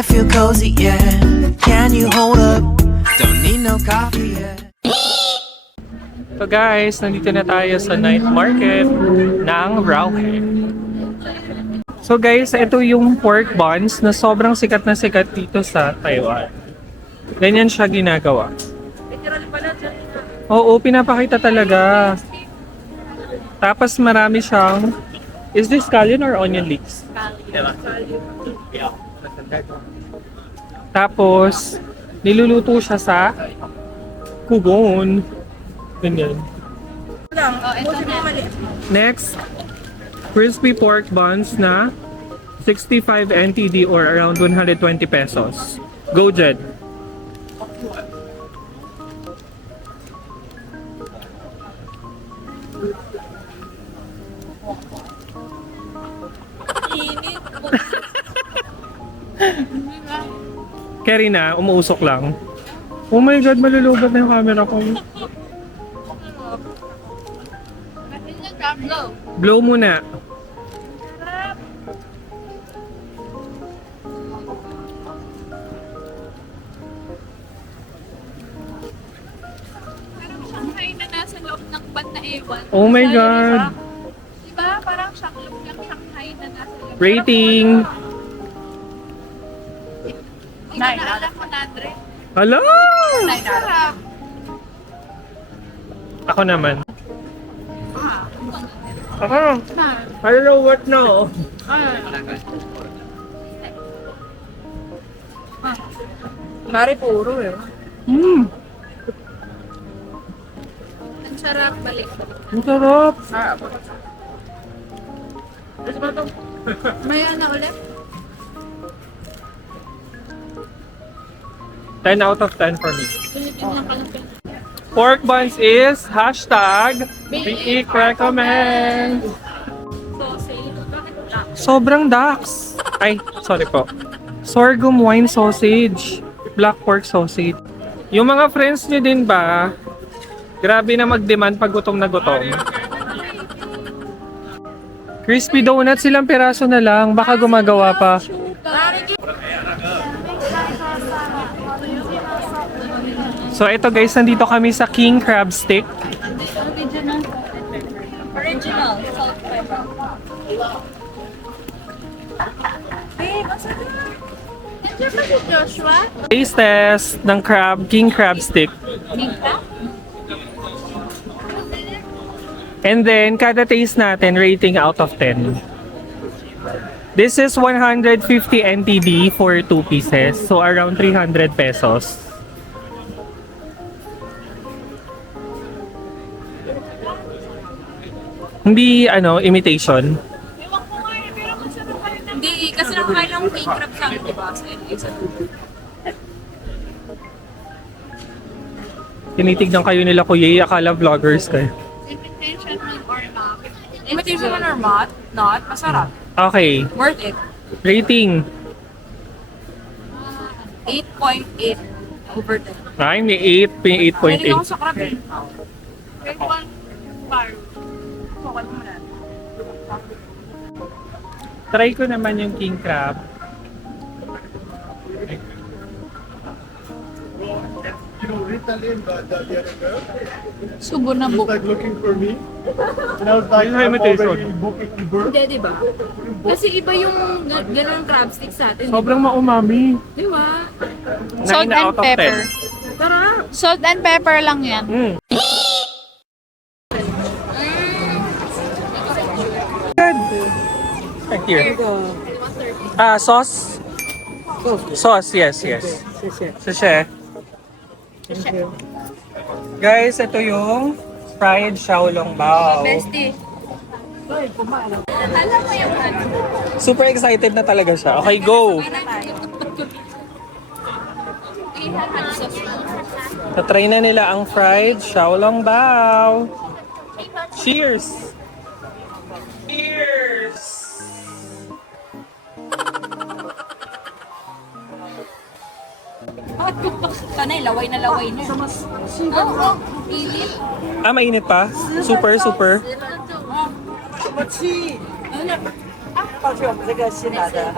I feel cozy, yeah. Can you hold up? Don't need no coffee, yeah. So guys, nandito na tayo sa night market ng Rauhe. So guys, ito yung pork buns na sobrang sikat na sikat dito sa Taiwan. Ganyan siya ginagawa. Oo, pinapakita talaga. Tapos marami siyang... Is this scallion or onion leeks? Tapos, niluluto siya sa kugon. Ganyan. Next, crispy pork buns na 65 NTD or around 120 pesos. Go, Jed. Karina, umuusok lang. Oh my God, malulubat na yung camera ko. Blow muna. Parang Shanghai na nasa loob ng ban na ewan. Oh my God. Diba? Parang Shanghai na nasa loob. Rating. Hindi ko na alam 100. Hello! Ang sarap. Ako naman. Ako. Ma. I don't know what now. Mari puro eh. Mm, Ang sarap. Balik. ang sarap. May ano ulit? 10 out of 10 for me. Tinitignan ko lang. Pork buns is hashtag BE recommend. Sausage. Bakit black? Sobrang dax. Ay, sorry po. Sorghum wine sausage. Black pork sausage. Yung mga friends nyo din ba, grabe na mag-demand pag gutom na gutom. Crispy donuts, silang piraso na lang. Baka gumagawa pa. So ito guys, nandito kami sa King Crab Stick. Original. Salt pepper. Babe, ang sarap. Nandiyan ba si Joshua? Taste test ng King Crab Stick. Mingka? And then, kada taste natin, rating out of 10. This is 150 NTD for 2 pieces. So, around 300 pesos. Hindi, imitation. Ewan ko nga eh, pero masarap pa rin. Hindi, kasi nakakain ng king crab sa akin, diba? So, isa. Tinitignan kayo nila Kuya, akala vloggers kayo. Imitation man or not? Imitation man or not? Masarap. Okay, Worth it. rating. 8.8 over 10. Ay, may 8, may Pwede 8.8. ako sa crab eh. Grade 1 bar. Okay mo na. Try ko naman yung king crab. Subo na book. Like looking for me. And I was like, Yun yung I'm imitation. already booking Uber. Hindi, diba? Kasi iba yung ganun crab stick sa atin. Sobrang maumami. Diba? 9 out of 10. Tara! Salt and pepper lang yan. Mm. Good. Thank you. Sauce? Sauce, yes. Sachet. Guys, ito yung fried xiaolong bao. Bestie. Alam mo yung ano? Super excited na talaga siya. Okay, go! Tatry na nila ang fried xiaolong bao. Cheers! Cheers! Sanay, laway na laway na. Oo, pilit. Ah, mainit pa? Super. 抱歉，我们这个新来的。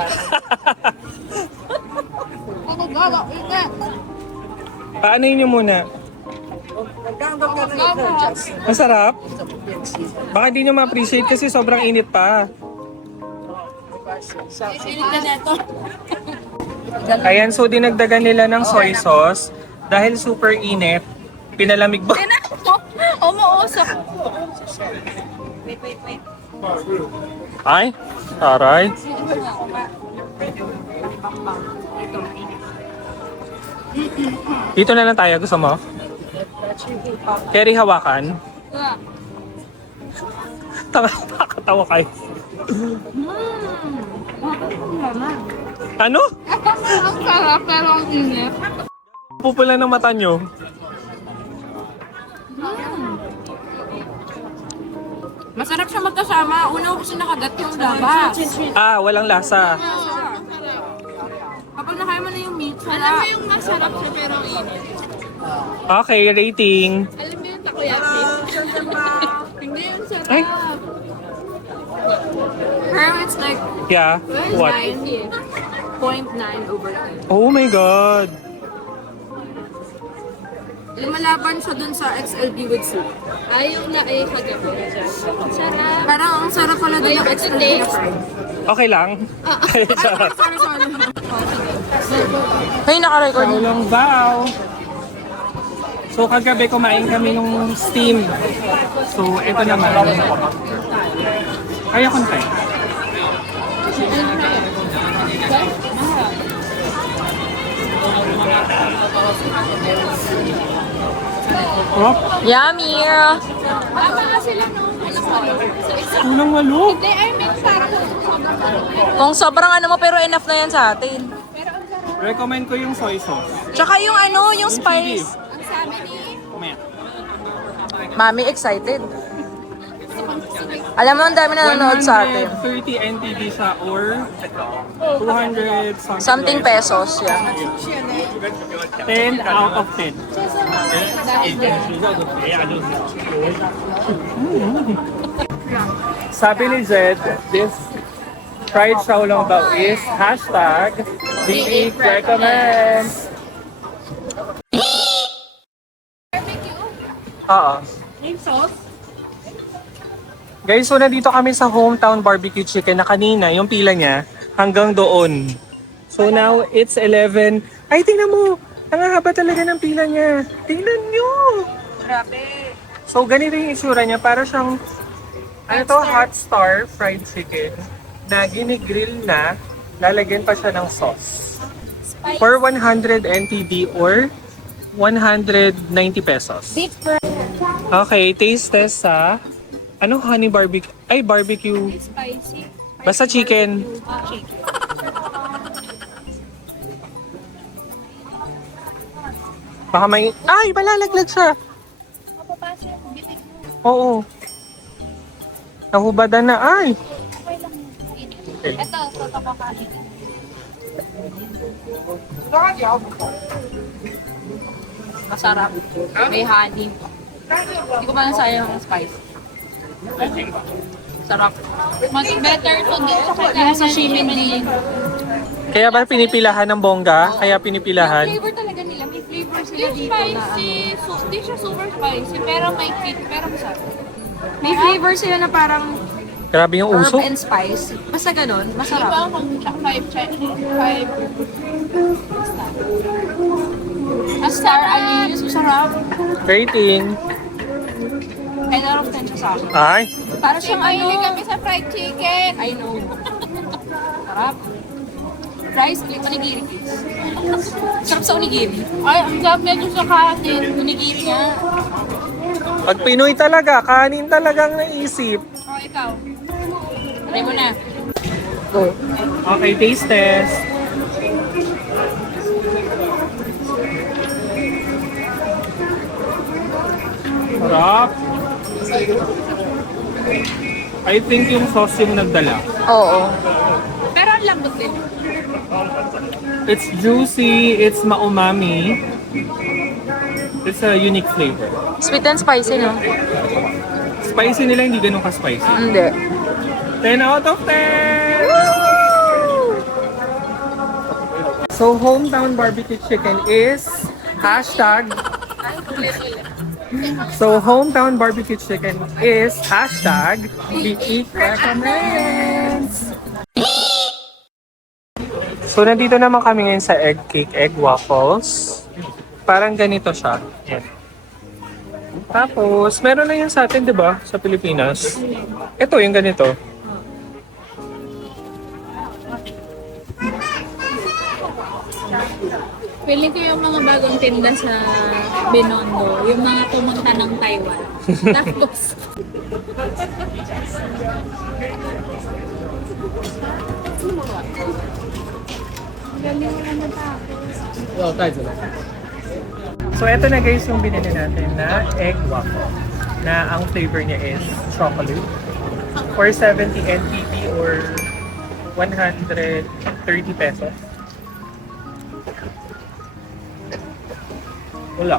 Paanoyin niyo muna. Masarap? Baka di nyo ma-appreciate kasi sobrang init pa. Ayan, so dinagdagan nila ng soy sauce. Dahil super init, pinalamig ba? Umuusok. Ay, taray. Dito na lang tayo, gusto mo? Carry hawakan. Nakakatawa kayo. Ano? Ang sarap pero ang init. Pupula ng mata nyo. Masarap siya magkasama. Una ko kasi nakagat yung labas. Ah, walang lasa. Kapag nakain mo na yung meat, sarap. Alam mo yung masarap siya pero ang init. Okay, rating. Alam mo yung takoyaki? Hindi yung sarap. Ay. Pero it's like Yeah, what? 9.9/10. Oh my God. Lumalaban siya dun sa XLB with soup. Ayaw na ay kagabi. Sarap. Parang ang sarap pala dun yung XLB na fried. Okay lang. Sorry. Ay, naka-record. Walang vow. So kagabi kumain kami nung steam. So ito naman. Kaya kong try. Oh, Yummy! Tama sila nung unang walo. Hindi, I mean parang Kung sobrang ano mo, pero enough na yan sa atin. Recommend ko yung soy sauce. Tsaka yung ano, yung spice. ang sabi ni Mamaya. Mami, excited. Alam mo, ang dami na nanonood sa atin. 130 NTD siya or 200 Something pesos, yan. 10 out of 10. Sabi ni Zed, this fried xiaolong bao is hashtag #BeEat recommends. Oo. Guys, so nandito kami sa Hometown Barbecue Chicken na kanina, yung pila niya, hanggang doon. So now, it's 11. Ay, tingnan mo! Ang haba talaga ng pila niya. Tingnan nyo! Grabe. So, ganito yung itsura niya. Para siyang, ano to, hot star fried chicken na ginigrill na, lalagyan pa siya ng sauce. For 100 NTD or 190 pesos. Okay, taste test sa ano, honey barbecue, ay barbecue, Spicy. basta chicken. Baka may, ay, malalaglag siya. Oo. Nahubadan na, ay. Ito, tatapakanin. Masarap. May honey. Hindi ko pa nasayang ang spice. Sarap. Mas better to yung sashimi din. Kaya ba pinipilahan ng bongga? Kaya pinipilahan? Flavor talaga nila. May flavor sila dito spicy. Hindi siya super spicy, pero may kick, pero masarap. May flavor sila na parang Grabe yung herb usok. and spice. Basta ganun, masarap. A star anise, masarap. Rating. 10 out of 10 siya sa akin. Ay. Para siyang ano. kami sa fried chicken. I know. Sarap. Rice, onigiri. Sarap sa onigiri. Ay, ang sarap nito sa kanin. Onigiri nga. Pag Pinoy talaga, kanin talagang naisip. O, ikaw. Try mo na. Go. Okay, taste test. Sarap. I think yung sauce yung nagdala. Oo. Pero ang lambot din. It's juicy, it's maumami. It's a unique flavor. Sweet and spicy, no? Spicy nila, hindi ganun ka-spicy. Hindi. 10 out of 10! So, hometown barbecue chicken is hashtag. So, hometown barbecue chicken is hashtag the Eat Recommends. So, nandito naman kami ngayon sa egg cake, egg waffles. Parang ganito siya. Yan. Tapos, meron na yan sa atin, di ba? Sa Pilipinas. Ito, yung ganito. Feeling ko yung mga bagong tinda sa Binondo, yung mga pumunta ng Taiwan. Tapos, So, ito na guys yung binili natin na egg waffle. Na ang flavor niya is chocolate. 470 NTP or 130 pesos. Wala.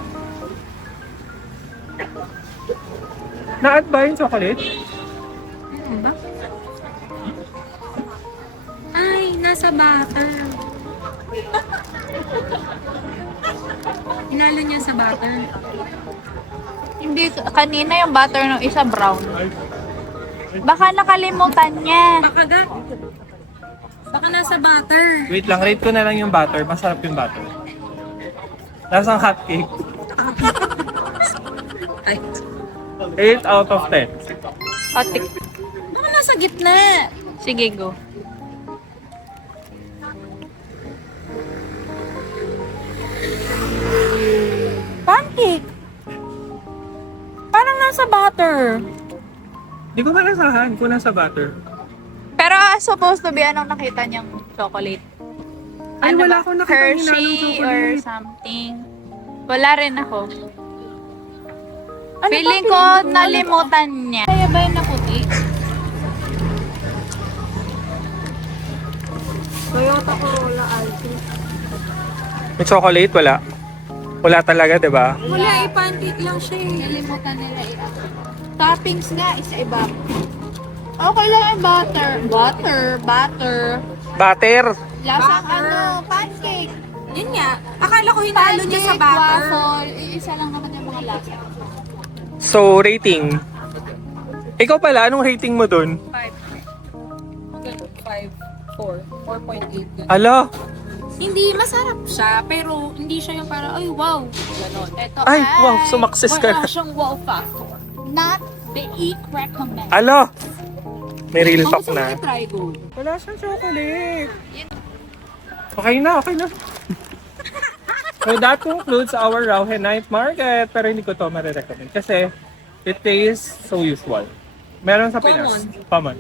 Na-add ba yung chocolate? ano ba? Ay, nasa butter. Inalo niya sa butter. Hindi, kanina yung butter ng isa brown. Baka nakalimutan niya. Baka nasa butter. Wait lang, rate ko na lang yung butter. Masarap yung butter. Lasang hotcake. Ay. 8 out of 10. Otik. Baka nasa gitna. Sige, go. Pancake. Parang nasa butter. Di ko malasahan kung nasa butter. Pero supposed to be anong nakita niyang chocolate? Ay, Ano wala ba? akong nakita hinalong Hershey or chocolate. something. Wala rin ako. Ano Feeling ba ko pinag- nalimutan niya. Kaya ba yung naputi? Toyota Corolla Altis. Yung chocolate, wala. Wala talaga, di ba? Wala, pancake lang siya eh. Nalimutan nila toppings nga, isa-iba. Okay lang yung butter. Butter. Butter. Lasang ano, pancake. Yun nga. Akala ko hinalo niya sa butter. Waffle. Isa lang naman yung mga lasa. So, rating. Ikaw pala, anong rating mo dun? 4.8. Ala, Hindi, masarap siya. Pero hindi siya yung parang, ay wow. Ganon. Ito, ay, wow, sumakses ka wala na. siyang wow factor. Not the Eat Recommend. Ala, may real Ang talk gusto mo na. i-try go. Wala siyang chocolate. Okay na. So that concludes our Rauhe Night Market. Pero hindi ko to marirecommend kasi it tastes so usual. Meron sa Pinas. Common.